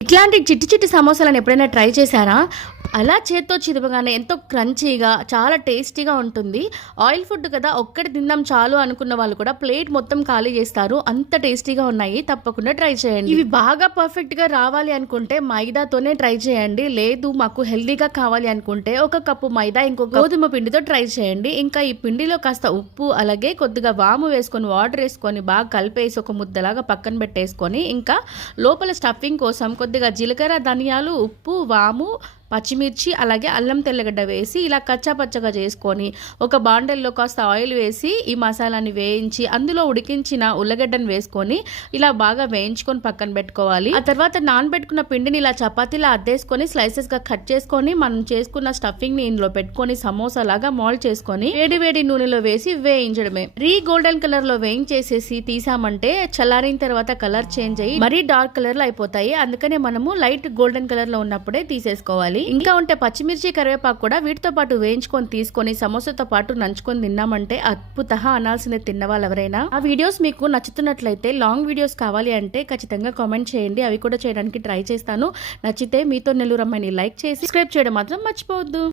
ఇట్లాంటి చిట్టి చిట్టి సమోసాలను ఎప్పుడైనా ట్రై చేశారా? అలా చేత్తో చిదవగానే ఎంతో క్రంచీగా చాలా టేస్టీగా ఉంటుంది. ఆయిల్ ఫుడ్ కదా, ఒక్కటి తిందాం చాలు అనుకున్న వాళ్ళు కూడా ప్లేట్ మొత్తం ఖాళీ చేస్తారు. అంత టేస్టీగా ఉన్నాయి. తప్పకుండా ట్రై చేయండి. ఇవి బాగా పర్ఫెక్ట్గా రావాలి అనుకుంటే మైదాతోనే ట్రై చేయండి. లేదు మాకు హెల్దీగా కావాలి అనుకుంటే ఒక కప్పు మైదా, ఇంకో గోధుమ పిండితో ట్రై చేయండి. ఇంకా ఈ పిండిలో కాస్త ఉప్పు, అలాగే కొద్దిగా వాము వేసుకొని, వాటర్ వేసుకొని బాగా కలిపేసి ఒక ముద్దలాగా పక్కన పెట్టేసుకొని, ఇంకా లోపల స్టఫింగ్ కోసం కొద్దిగా జీలకర్ర, ధనియాలు, ఉప్పు, వాము, పచ్చిమిర్చి, అలాగే అల్లం తెల్లగడ్డ వేసి ఇలా కచ్చాపచ్చగా చేసుకొని ఒక బాండల్లో కాస్త ఆయిల్ వేసి ఈ మసాలాని వేయించి అందులో ఉడికించిన ఉల్లగడ్డను వేసుకొని ఇలా బాగా వేయించుకొని పక్కన పెట్టుకోవాలి. ఆ తర్వాత నానబెట్టుకున్న పిండిని ఇలా చపాతీలా అద్దేసుకొని స్లైసెస్గా కట్ చేసుకొని మనం చేసుకున్న స్టఫింగ్ని ఇందులో పెట్టుకొని సమోసా లాగా మోల్డ్ చేసుకొని వేడి వేడి నూనెలో వేసి వేయించడమే. గోల్డెన్ కలర్లో వేయించేసేసి తీసామంటే చల్లారిన తర్వాత కలర్ చేంజ్ అయ్యి మరీ డార్క్ కలర్లో అయిపోతాయి. అందుకనే మనము లైట్ గోల్డెన్ కలర్లో ఉన్నప్పుడే తీసేసుకోవాలి. ఇంకా ఉంటే పచ్చిమిర్చి, కరివేపాకు కూడా వీటితో పాటు వేయించుకొని తీసుకొని సమోసాతో పాటు నంచుకొని తిన్నామంటే అద్భుత అనాల్సిందే తిన్న వాళ్ళు ఎవరైనా. ఆ వీడియోస్ మీకు నచ్చుతున్నట్లయితే లాంగ్ వీడియోస్ కావాలి అంటే ఖచ్చితంగా కామెంట్ చేయండి. అవి కూడా చేయడానికి ట్రై చేస్తాను. నచ్చితే మీతో నెల్లూరు అమ్మాయిని లైక్ చేసి సబ్స్క్రైబ్ చేయడం మాత్రం మర్చిపోవద్దు.